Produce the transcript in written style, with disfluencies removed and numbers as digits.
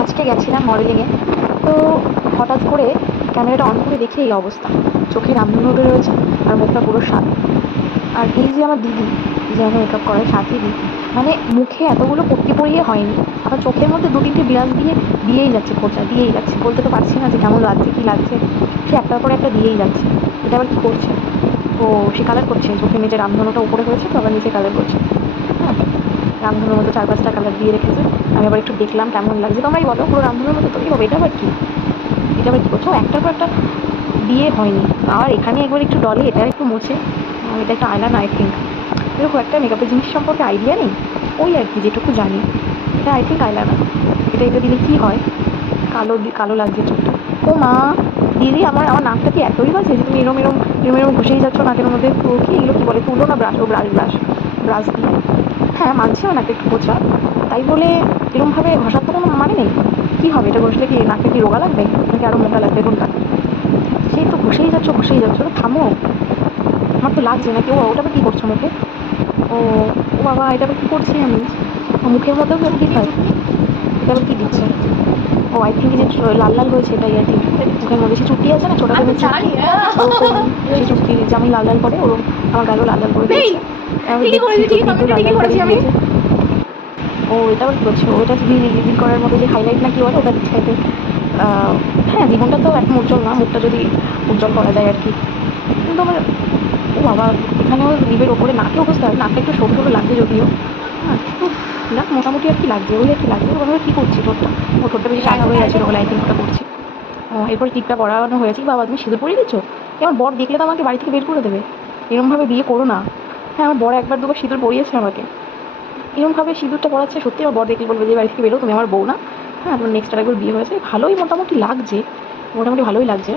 আজকে গেছিলাম মডেলিংয়ে। তো হঠাৎ করে ক্যামেরাটা অন করে দেখি এই অবস্থা, চোখে রামধনু উঠে রয়েছে আর মুখটা পুরো সাদা। আর এই যে আমার দিদি, যে আমাকে মেকআপ করায় সাথী দিদি, মানে মুখে এতগুলো পট্টি পরিয়ে হয়নি, আবার চোখের মধ্যে দু তিনটে বিরাজ দিয়ে দিয়েই যাচ্ছে, খোঁচা দিয়েই যাচ্ছে। বলতে তো পারছি না যে কেমন লাগছে কি লাগছে, সে একটার পর একটা দিয়েই যাচ্ছে। এটা আবার কি করছে, ও সে কালার করছে, চোখের নিচে রামধনুটা উপরে হয়েছে তো আবার নিচে কালার করছে। হ্যাঁ, রামধনুর মতো 4-5টা কালার দিয়ে রেখেছে। আমি আবার একটু দেখলাম কেমন লাগছে, তোমরাই বলো, পুরো রামধনুর মতো তো কি হবে, এটা আবার কি, এটা আবার কি করছো, একটার পর একটা দিয়ে হয়নি। আর এখানে একবার একটু ডলে, এটা একটু মোছে, এটা একটা আয়লান আই থিঙ্ক। এরকম একটা মেকআপের জিনিস সম্পর্কে আইডিয়া নেই, ওই আর কি যেটুকু জানি, এটা আই থিঙ্ক আইলানা। এটা দিলে কি হয়, কালো কালো লাগছে চোখটা। ও মা, দিদি আমার আমার নাকটা কি এতই বাজে যে তুমি এরম এরম এরম এরম ঘষেই যাচ্ছ নাকের মধ্যে, তো কি এগুলো কি বলে, তুলো না ব্রাশ, ও ব্রাশ ব্রাশ ব্রাশ দিয়ে। হ্যাঁ মানছি আমার নাকে একটু খোঁচা, তাই বলে এরমভাবে ঘষার তো কোনো মানে নেই। কী হবে, এটা ঘষলে কি নাকে কি রোগা লাগবে নাকি আরও মোটা লাগবে কোনটা? সেই তো ঘষেই যাচ্ছ, তো থামো। আমার তো লাগছে নাকি, ও ওটা আবার কী করছো মুখে? ও, ও বাবা, এটা আবার কী করছি আমি, মুখের মধ্যেও কেউ কী হয়, এটা আবার কী দিচ্ছে? ও আই থিঙ্ক যে লাল লাল হয়েছে এটাই আর কি, মুখের মধ্যে সে চুট্টি আছে না, ছোটো ছোটো চুট্টি, ওরকম সেই চুট্টি যেমন লাল লাল করে, ওরকম আমার গালও লাল লাল করে দিয়েছে। আমি দেখছি চুট্টিগুলো লাল লাল করে দিয়েছে। ও এটা আবার কী করছে, ওটা রিভিল করার মতো যে হাইলাইট না কি বলে ওটা দিচ্ছে আই থিঙ্ক। হ্যাঁ, জীবনটা তো এখন উজ্জ্বল না, মুখটা যদি উজ্জ্বল করা যায় আর কি। কিন্তু আমার, ও বাবা, এখানেও লিপের ওপরে নাকে অবস্থা, নাকটা একটু সরু সরু লাগছে যদিও। হ্যাঁ, নাক মোটামুটি আর কি লাগছে, ওই আর কি লাগছে। ওভাবে কী করছি ঠোঁটটা, ও ঠোঁটটা বেশি সাদা হয়ে গেছিলো বলে আই থিঙ্ক ওটা করছি। এরপর টিপটা পরানো হয়েছে। বাবা তুমি সিঁদুর পরিয়ে দিচ্ছ, আমার বর দেখলে তো আমাকে বাড়ি থেকে বের করে দেবে। এরমভাবে বিয়ে করো না। হ্যাঁ, আমার বর একবার দুবার সিঁদুর পরিয়েছে আমাকে, এরমভাবে সিঁদুরটা পরাচ্ছে, সত্যি আমার বর দেখলে বলবে যে বাড়ি থেকে বেরো, তুমি আমার বউ না। হ্যাঁ, তোমার নেক্সট আর একবার বিয়ে হয়েছে, ভালোই মোটামুটি লাগছে, মোটামুটি ভালোই লাগছে।